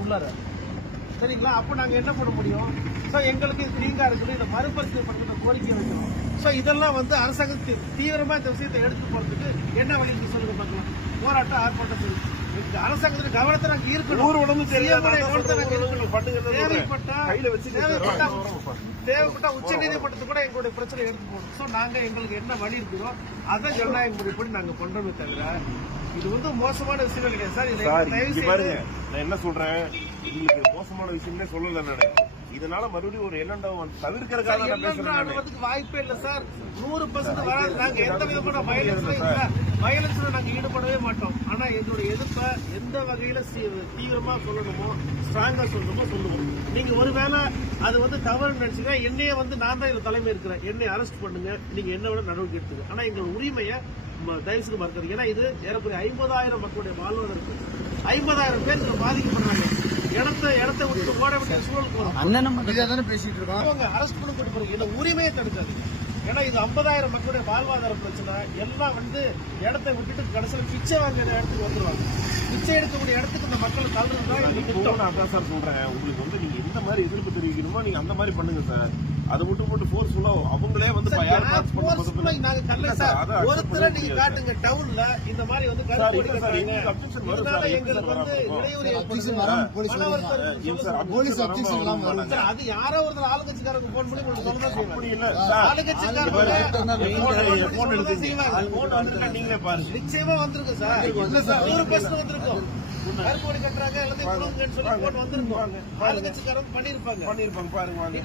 உள்ளார சரிங்களா? அப்ப நாங்க என்ன பண்ண முடியும்? எங்களுக்கு ஃப்ரீங்கா இருக்குது, இதை மறுபரிசீலனை பண்ணுற கோரிக்கை வைக்கணும். இதெல்லாம் அரசாங்கத்துக்கு தீவிரமா இந்த விஷயத்தை எடுத்து போறதுக்கு என்ன வழி இருக்கு சொல்லுங்க பார்க்கலாம். போராட்டம் ஆர்ப்பாட்டம் செய்யும் அரசாங்கத்துக்கு கவனத்தை நாங்க இருக்கணும். தேவைப்பட்டா உச்ச நீதிமன்றத்துக்கு கூட எங்களுடைய பிரச்சனை எடுத்து போகணும். நாங்க எங்களுக்கு என்ன வழி இருக்குதோ அதை ஜனநாயக முறைப்படி நாங்க பண்றோமே தவிர இது மோசமான விஷயம் கிடையாது சார். நான் என்ன சொல்றேன், உங்களுக்கு மோசமான விஷயமே சொல்லல நானு. இதனால மறுபடியும் ஒரு எண்ணம் தவிர்க்கிறதுக்காக வாய்ப்பே இல்ல சார். 100% வராது. நாங்க எந்த விதமான வயலன்ஸ்ல நாங்க ஈடுபடவே மாட்டோம். ஆனா எங்களுடைய எதிர்ப்பை எந்த வகையில தீவிரமா சொல்லணுமோ, ஸ்ட்ராங்கா சொல்லணுமோ சொல்லுவோம். நீங்க ஒருவேளை அது தவறு நினைச்சுங்க, என்னைய நான் தான் இதுல தலைமை இருக்கிறேன், என்னை அரெஸ்ட் பண்ணுங்க, நீங்க என்ன விட நடவடிக்கை எடுத்துங்க. ஆனா எங்களோட உரிமையை தயவு செய்து மறுக்கிறது. ஏன்னா இது ஏறக்குறைய 50,000 மக்களுடைய வாழ்வாதாரம் இருக்கு. 50,000 பேர் இதுல பாதிக்கப்படுறாங்க. இடத்தை விட்டு ஓட வேண்டிய சூழலுக்கு பேசிட்டு இருக்கோம். அவங்க அரெஸ்ட் பண்ண போட்டு போறீங்க. இந்த உரிமையை தடுக்காது. ஏன்னா இது 50,000 மக்களுடைய வாழ்வாதார பிரச்சனை. எல்லாம் இடத்தை விட்டுட்டு கடைசியில் பிச்சை வாங்குற இடத்துக்கு வந்துருவாங்க. பிச்சை எடுக்கக்கூடிய இடத்துக்கு இந்த மக்கள் தள்ளுறதுதான் அதான் சார் சொல்றேன். உங்களுக்கு நீங்க எந்த மாதிரி எதிர்ப்பு தெரிவிக்கணுமோ நீங்க அந்த மாதிரி பண்ணுங்க சார். அதை விட்டு போட்டு போர்ஸ்ஃபுல்லா அவங்களே ஒருத்தர நீங்க காட்டுங்க டவுன்ல இந்த மாதிரி அது யாரோ ஒரு ஆளுங்கட்சிக்காரங்க போன் பண்ணி நீங்களே பாருங்க. நிச்சயமா வந்திருக்கு சார். 100% வந்திருக்கும். கருப்போடி கட்டுறாங்க எல்லாத்தையும் சொல்லி போன் வந்திருக்கும். ஆளுங்கட்சிக்காரங்க பண்ணிருப்பாங்க பாருங்க.